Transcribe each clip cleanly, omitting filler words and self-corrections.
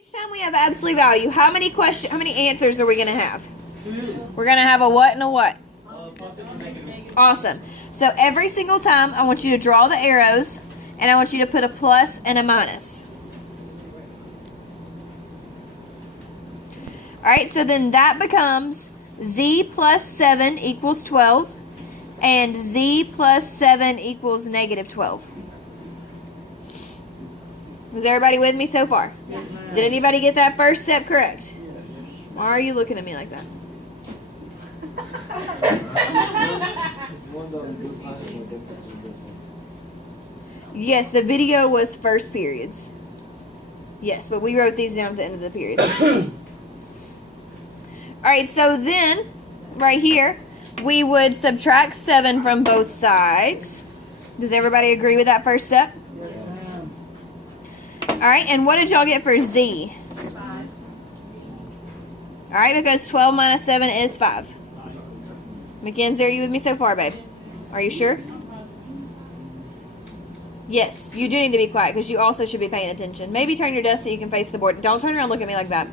Each time we have absolute value, how many answers are we going to have? We're going to have a what and a what? Awesome. So every single time, I want you to draw the arrows, and I want you to put a plus and a minus. Alright, so then that becomes z plus 7 equals 12, and z plus 7 equals negative 12. Is everybody with me so far? Yeah. Did anybody get that first step correct? Why are you looking at me like that? Yes, the video was first periods. Yes, but we wrote these down at the end of the period. Alright, so then, right here, we would subtract 7 from both sides. Does everybody agree with that first step? Yes, ma'am. Alright, and what did y'all get for z? 5. Alright, because 12 minus 7 is 5. Mackenzie, are you with me so far, babe? Are you sure? Yes, you do need to be quiet because you also should be paying attention. Maybe turn your desk so you can face the board. Don't turn around and look at me like that.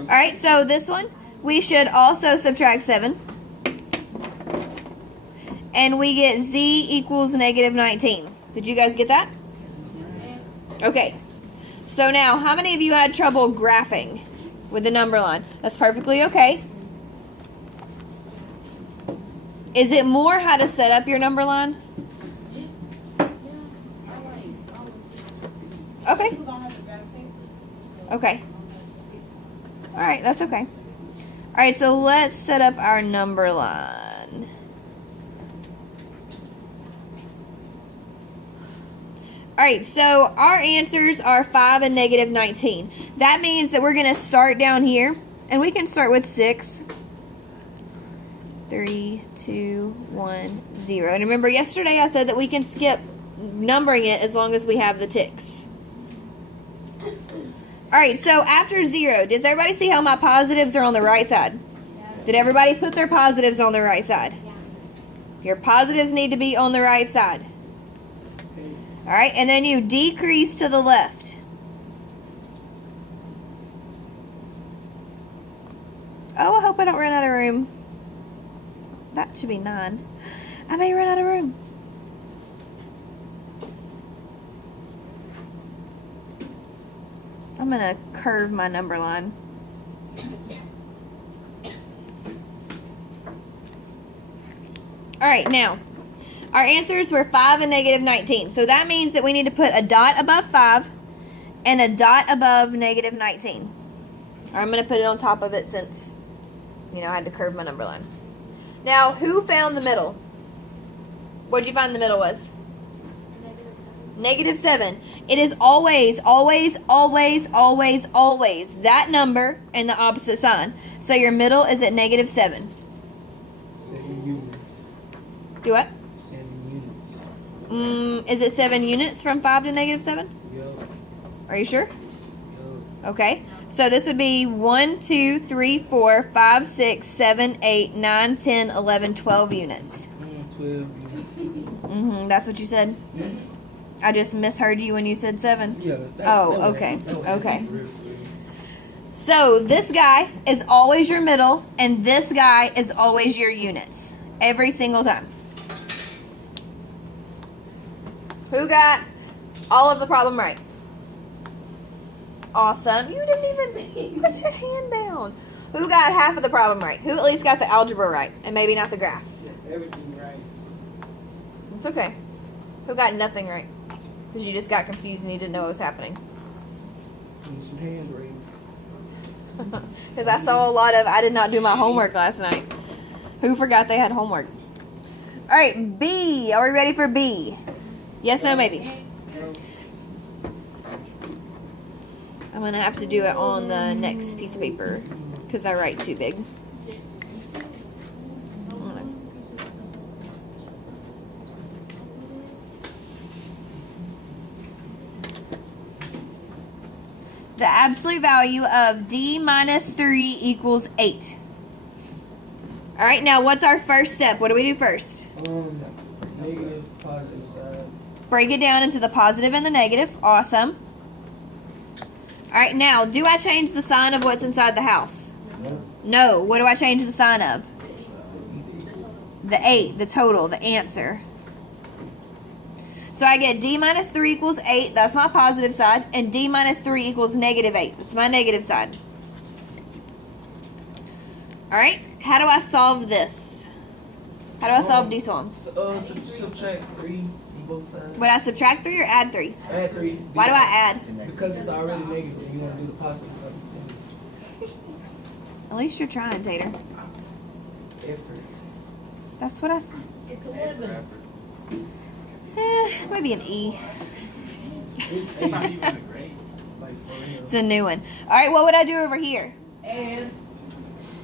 Alright, so this one, we should also subtract 7. And we get z equals negative 19. Did you guys get that? Okay. So now, how many of you had trouble graphing with the number line? That's perfectly okay. Is it more how to set up your number line? Okay. Okay. Alright, that's okay. Alright, so let's set up our number line. Alright, so our answers are 5 and negative 19. That means that we're going to start down here, and we can start with 6. 3, 2, 1, 0. And remember, yesterday I said that we can skip numbering it as long as we have the ticks. Alright, so after 0, does everybody see how my positives are on the right side? Yes. Did everybody put their positives on the right side? Yes. Your positives need to be on the right side. Alright, and then you decrease to the left. Oh, I hope I don't run out of room. That should be 9. I may run out of room. I'm going to curve my number line. Alright, now, our answers were 5 and negative 19. So that means that we need to put a dot above 5 and a dot above negative 19. Or I'm going to put it on top of it since, I had to curve my number line. Now, who found the middle? What did you find the middle was? Negative 7. It is always, always, always, always, always that number and the opposite sign. So your middle is at negative 7. 7 units. Do what? 7 units. Is it 7 units from 5 to negative 7? Yup. Are you sure? Yup. Okay. So this would be 1, 2, 3, 4, 5, 6, 7, 8, 9, 10, 11, 12 units. 12 units. That's what you said? I just misheard you when you said 7. Yeah. Okay. Okay. So this guy is always your middle, and this guy is always your units. Every single time. Who got all of the problem right? Awesome. You didn't even put your hand down. Who got half of the problem right? Who at least got the algebra right, and maybe not the graph? Everything right. It's okay. Who got nothing right? Because you just got confused and you didn't know what was happening. Need some hand raised. Because I saw a lot of, I did not do my homework last night. Who forgot they had homework? Alright, B. Are we ready for B? Yes, no, maybe. I'm going to have to do it on the next piece of paper because I write too big. The absolute value of D minus 3 equals 8. All right, now what's our first step? What do we do first? Negative, positive side. Break it down into the positive and the negative. Awesome. Alright, now, do I change the sign of what's inside the house? No. No. What do I change the sign of? The 8, the total, the answer. So I get D minus 3 equals 8. That's my positive side. And D minus 3 equals negative 8. That's my negative side. Alright, how do I solve this? How do I solve this one? Subtract 3 on both sides. Would I subtract 3 or add 3? Add 3. Why do I add? Because it's already negative. You want to do the positive. At least you're trying, Tater. Effort. That's what I... It's 11. Maybe an E. It's 8. Like, for real. It's a new one. Alright, what would I do over here? And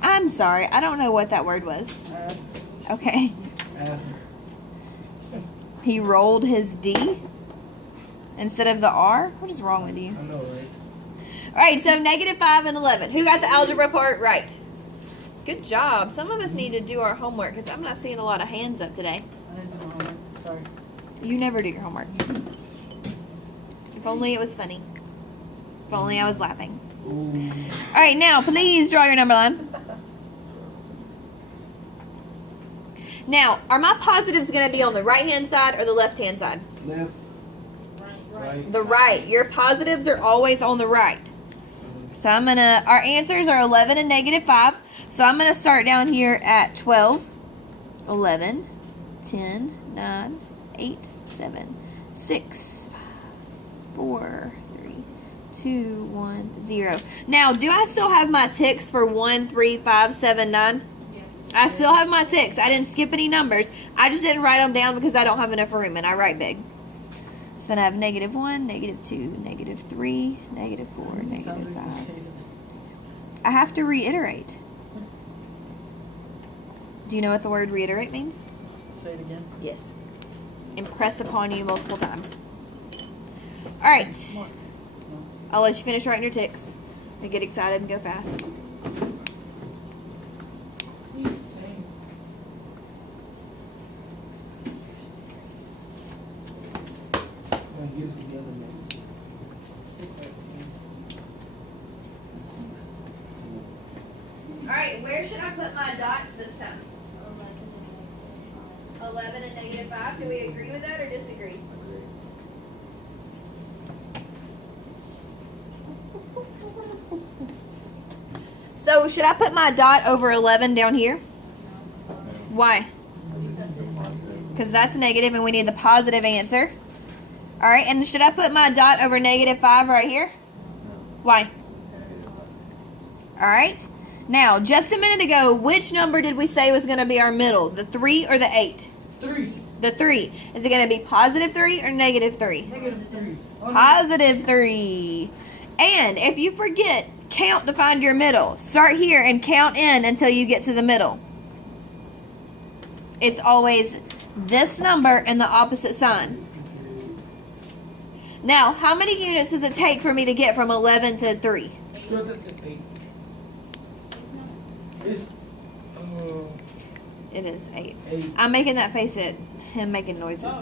I'm sorry, I don't know what that word was. Okay. He rolled his D instead of the R? What is wrong with you? I know, right? Alright, so negative 5 and 11. Who got the algebra part right? Good job. Some of us need to do our homework because I'm not seeing a lot of hands up today. I didn't do my homework. Sorry. You never do your homework. If only it was funny. If only I was laughing. Ooh. Alright, now please draw your number line. Now, are my positives going to be on the right-hand side or the left-hand side? Left. Right. The right. Your positives are always on the right. So I'm going to, our answers are 11 and negative 5. So I'm going to start down here at 12, 11, 10, 9, 8, 7, 6, 5, 4, 3, 2, 1, 0. Now, do I still have my ticks for 1, 3, 5, 7, 9? I still have my ticks. I didn't skip any numbers. I just didn't write them down because I don't have enough room and I write big. So then I have negative 1, negative 2, negative 3, negative 4, negative 5. I have to reiterate. Do you know what the word reiterate means? Say it again. Yes. Impress upon you multiple times. Alright. I'll let you finish writing your ticks and get excited and go fast. Get it together, man. Alright, where should I put my dots this time? 11 and negative 5. Do we agree with that or disagree? So, should I put my dot over 11 down here? Why? Because that's negative and we need the positive answer. Alright, and should I put my dot over negative 5 right here? Why? Alright. Now, just a minute ago, which number did we say was going to be our middle? The 3 or the 8? 3. The 3. Is it going to be positive 3 or negative 3? Negative 3. Positive 3. And if you forget, count to find your middle. Start here and count in until you get to the middle. It's always this number and the opposite sign. Now, how many units does it take for me to get from 11 to 3? It's It is 8. 8. I'm making that face at him making noises.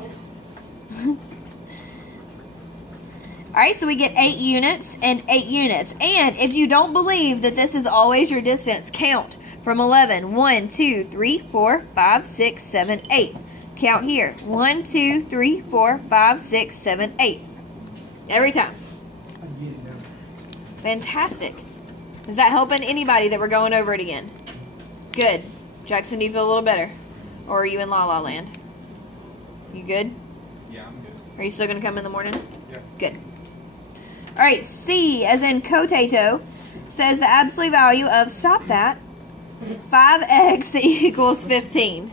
Alright, so we get 8 units and 8 units. And if you don't believe that this is always your distance, count from 11. 1, 2, 3, 4, 5, 6, 7, 8. Count here. 1, 2, 3, 4, 5, 6, 7, 8. Every time. I get it now. Fantastic. Is that helping anybody that we're going over it again? Good. Jackson, do you feel a little better? Or are you in La La Land? You good? Yeah, I'm good. Are you still going to come in the morning? Yeah. Good. Alright, C, as in potato, says the absolute value of, stop that, 5x equals 15.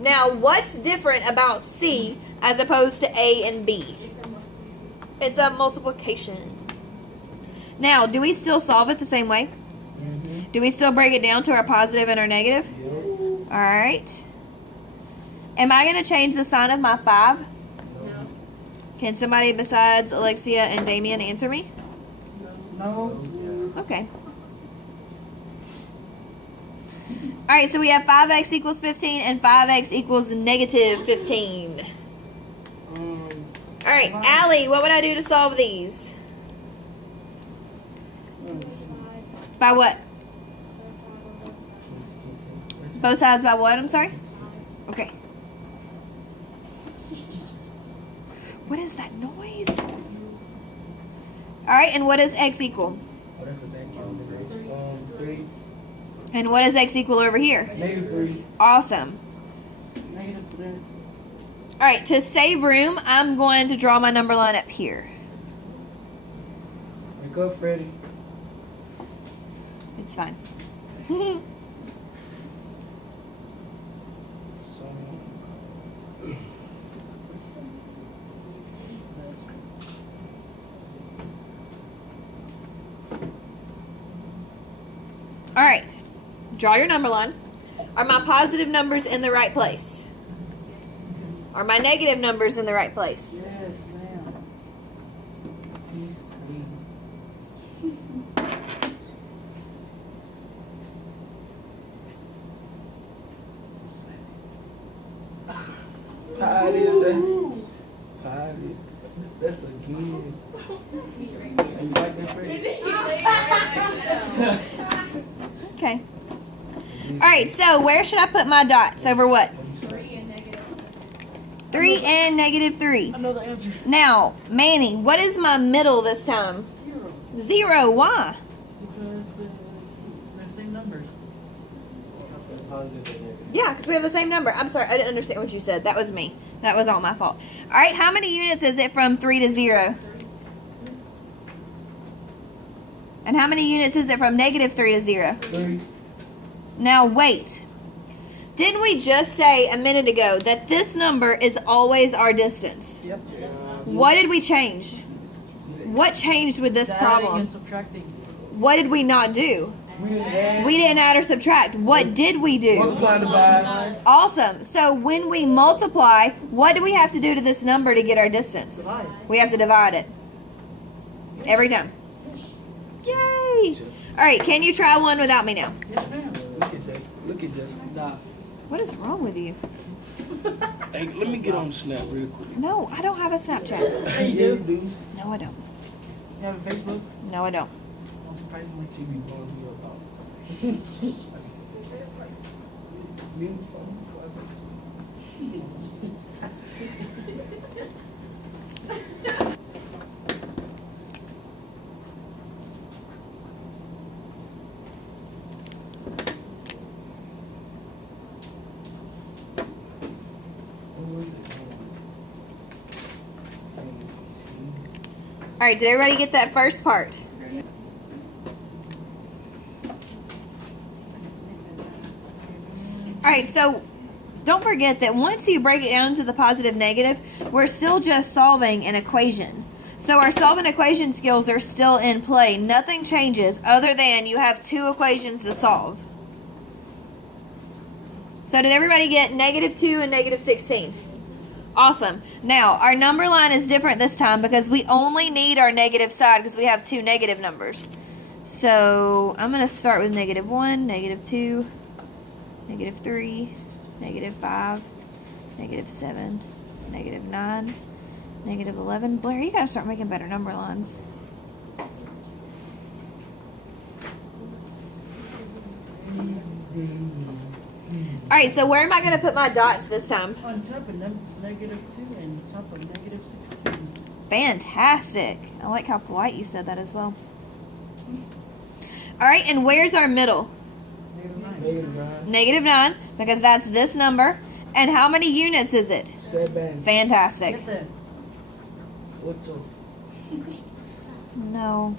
Now, what's different about C as opposed to A and B? It's a multiplication. Now, do we still solve it the same way? Mm-hmm. Do we still break it down to our positive and our negative? Yep. Alright. Am I going to change the sign of my 5? No. Can somebody besides Alexia and Damien answer me? No. Okay. Alright, so we have 5x equals 15 and 5x equals negative 15. Alright, Allie, what would I do to solve these? By what? Both sides by what? I'm sorry? Okay. What is that noise? Alright, and what does x equal? Oh, that's the vacuum. 3. And what does x equal over here? -3. Awesome. -3. Alright, to save room, I'm going to draw my number line up here. Wake up, Freddy. It's fine. Alright, draw your number line. Are my positive numbers in the right place? Are my negative numbers in the right place? Yes, ma'am. Hide it. Hide it. That's again. You like that, Freddy? Okay. Alright, so where should I put my dots? Over what? 3 and -3. I know the answer. Now, Manny, what is my middle this time? 0. Why? Because they're the same numbers. Yeah, because we have the same number. I'm sorry, I didn't understand what you said. That was me. That was all my fault. Alright, how many units is it from 3 to 0? And how many units is it from -3 to 0? 3. Now, wait. Didn't we just say a minute ago that this number is always our distance? Yep. What did we change? What changed with this Adding problem? and subtracting. What did we not do? We didn't add. We didn't add or subtract. What did we do? Multiply and divide. Awesome. So when we multiply, what do we have to do to this number to get our distance? Divide. We have to divide it. Every time. Yay! Alright, can you try one without me now? Yes, ma'am. Look at Jessica. Look at Jessica. Nah. What is wrong with you? Hey, let me get on Snap real quick. No, I don't have a Snapchat. Hey, you do. No, I don't. You have a Facebook? No, I don't. Well, surprisingly, she be blowing me about. Alright, did everybody get that first part? Alright, so don't forget that once you break it down into the positive negative, we're still just solving an equation. So our solving equation skills are still in play. Nothing changes other than you have 2 equations to solve. So did everybody get -2 and -16? Awesome. Now, our number line is different this time because we only need our negative side because we have 2 negative numbers. So I'm going to start with -1, -2, -3, -5, -7, -9, -11. Blair, you got to start making better number lines. Alright, so where am I going to put my dots this time? On top of -2 and top of -16. Fantastic. I like how polite you said that as well. Alright, and where's our middle? -9. -9, because that's this number. And how many units is it? 7. Fantastic. Get that. What's up? No.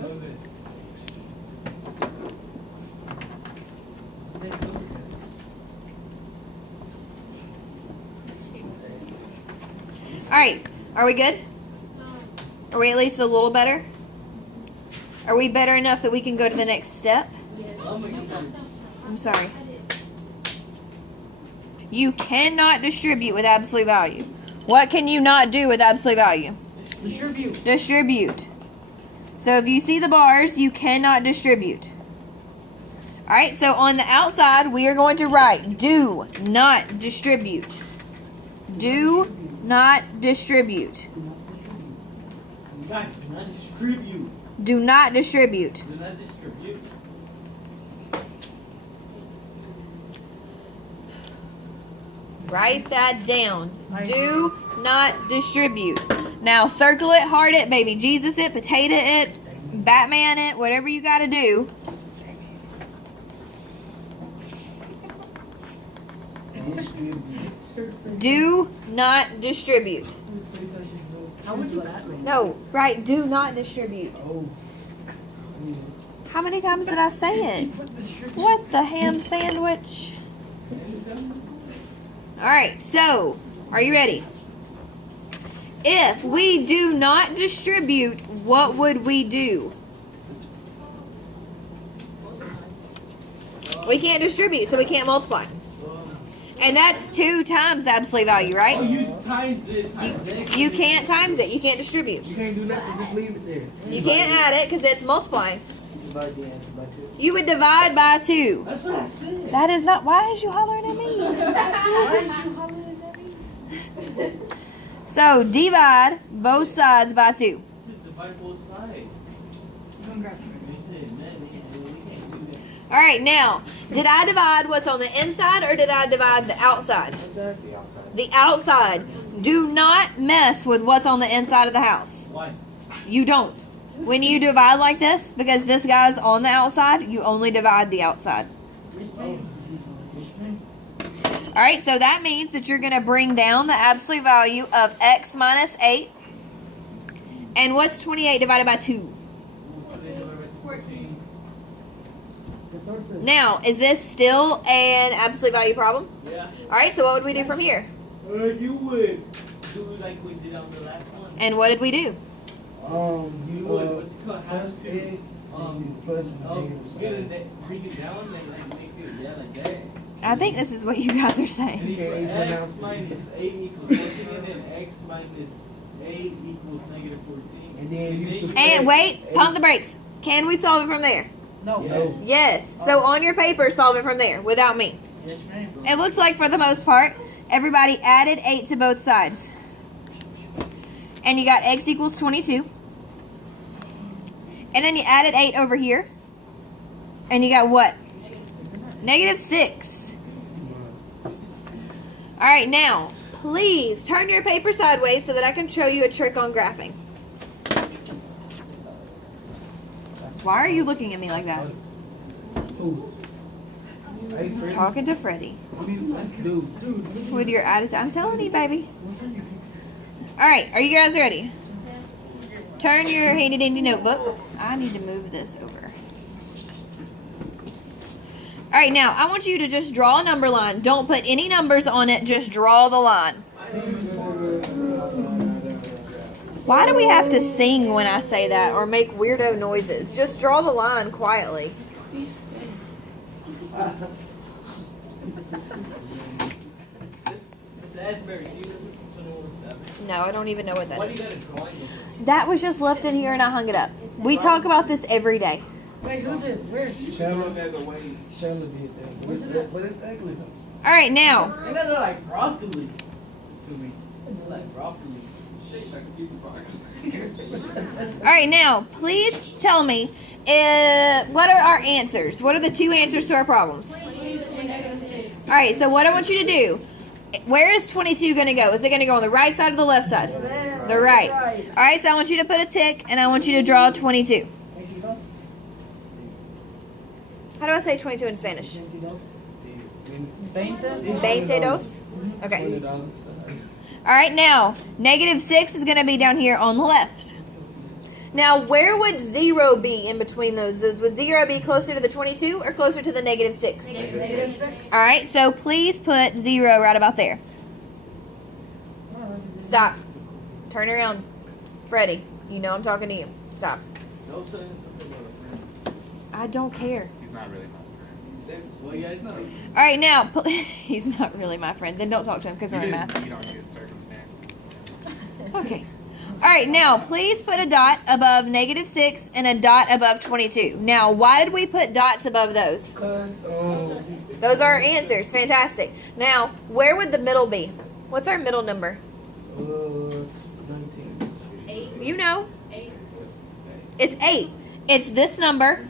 Love it. Alright, are we good? Are we at least a little better? Are we better enough that we can go to the next step? I'm sorry. You cannot distribute with absolute value. What can you not do with absolute value? Distribute. Distribute. So if you see the bars, you cannot distribute. Alright, so on the outside, we are going to write do not distribute. Do not distribute. Guys, do not distribute. Do not distribute. Do not distribute. Write that down. Do not distribute. Now circle it, heart it, baby Jesus it, potato it, Batman it, whatever you got to do. Do not distribute. How would you Batman? No, right. Do not distribute. Oh. How many times did I say it? What the ham sandwich? All right, so are you ready? If we do not distribute, what would we do? We can't distribute, so we can't multiply. And that's 2 times the absolute value, Oh, right? you times it times X. You can't times it. You can't distribute. You can't do nothing. Just leave it there. You can't add it because it's multiplying. Divide the answer by 2. You would divide by 2. That's what I said. That is not. Why is you hollering at me? Why is you hollering at me? So divide both sides by 2. I said divide both sides. You said, man, we can't do that. All right, now, did I divide what's on the inside or did I divide the outside? Exactly. Outside. The outside. Do not mess with what's on the inside of the house. Why? You don't. When you divide like this, because this guy's on the outside, you only divide the outside. All right, so that means that you're going to bring down the absolute value of x minus 8. And what's 28 divided by 2? 14. Now, is this still an absolute value problem? Yeah. All right, so what would we do from here? You would do like we did on the last one. And what did we do? You would. What's it called? Have Plus to. 8. Plus negative Get it, side. bring it down and like make it yeah like that. I think this is what you guys are saying. And Okay, equal even x now- minus 8 equals 14, and then x minus 8 equals negative 14. And then you subtract And wait, 8. pump the brakes. Can we solve it from there? No. Yes. Yes. So on your paper, solve it from there without me. Yes, ma'am. It looks like for the most part, everybody added 8 to both sides. And you got x equals 22. And then you added 8 over here. And you got what? Negative 6. All right, now, please turn your paper sideways so that I can show you a trick on graphing. Why are you looking at me like that? Who? Hey, Freddie. Talking to Freddie. Dude. With your attitude. I'm telling you, baby. All right, are you guys ready? Turn your handy dandy notebook. I need to move this over. All right, now I want you to just draw a number line. Don't put any numbers on it. Just draw the line. Why do we have to sing when I say that or make weirdo noises? Just draw the line quietly. It's Asbury. Do you listen to 21 No, I don't even know what that Why do you is. got a drawing of it? That was just left in here and I hung it up. We talk about this every day. Wait, who did? Where? Shayla did that. But it's ugly though. All right, now. And that look like broccoli to me. It look like broccoli. All right, now, please tell me, what are our answers? What are the 2 answers to our problems? All right, so what I want you to do, where is 22 going to go? Is it going to go on the right side or the left side? The right. All right, so I want you to put a tick, and I want you to draw 22. How do I say 22 in Spanish? 22. Okay. All right, now, negative 6 is going to be down here on the left. Now, where would 0 be in between those? Would 0 be closer to the 22 or closer to the negative 6? Negative 6. All right, so please put 0 right about there. Stop. Turn around. Freddie, you know I'm talking to you. Stop. Don't say something about a friend. I don't care. He's not really my friend. Well, yeah, it's not. All right, now, he's not really my friend. Then don't talk to him because we're in math. You don't get circumstances. Okay. All right, now, please put a dot above negative 6 and a dot above 22. Now, why did we put dots above those? Cause Those are our answers. Fantastic. Now, where would the middle be? What's our middle number? 19. You know. It's 8. It's this number,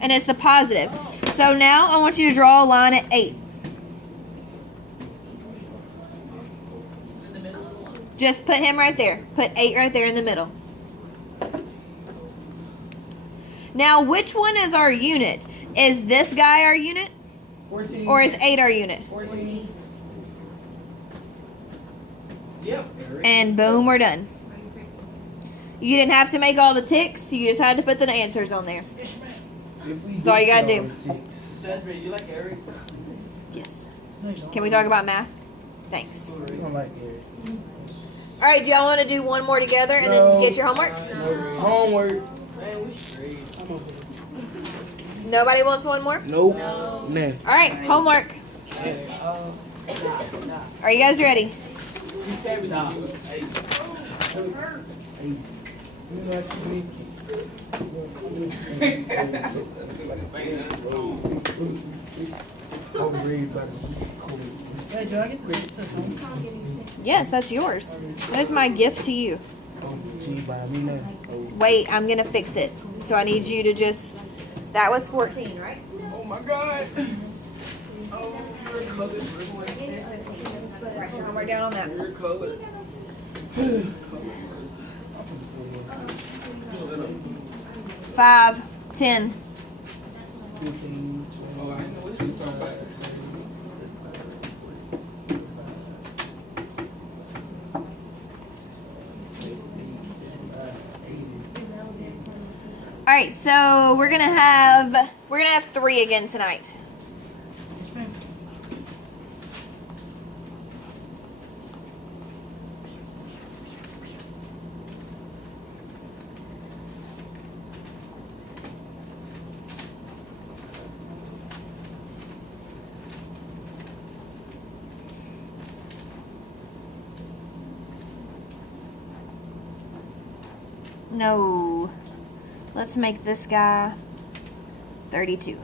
and it's the positive. So now I want you to draw a line at 8. Just put him right there. Put 8 right there in the middle. Now, which one is our unit? Is this guy our unit? 14. Or is 8 our unit? 14. Yep. And boom, we're done. You didn't have to make all the ticks. You just had to put the answers on there. If we That's all you gotta put do. all the ticks. Jasmine, you like Eric? Yes. Can we talk about math? Thanks. I don't like Eric. All right, do y'all want to do one more together and then get your homework? Homework. Man, we straight. Nobody wants one more? Nope. Nah. All right, homework. Are you guys ready? Hey, do I get to touch home? Yes, that's yours. That is my gift to you. Oh, gee, by me now. Wait, I'm gonna fix it. So I need you to just. That was 14, right? Oh my God. Write your homework down on that. Your color. 5, 10. 15, Oh, I know what you're talking about. All right, so we're gonna have 3 again tonight. No. Let's make this guy 32.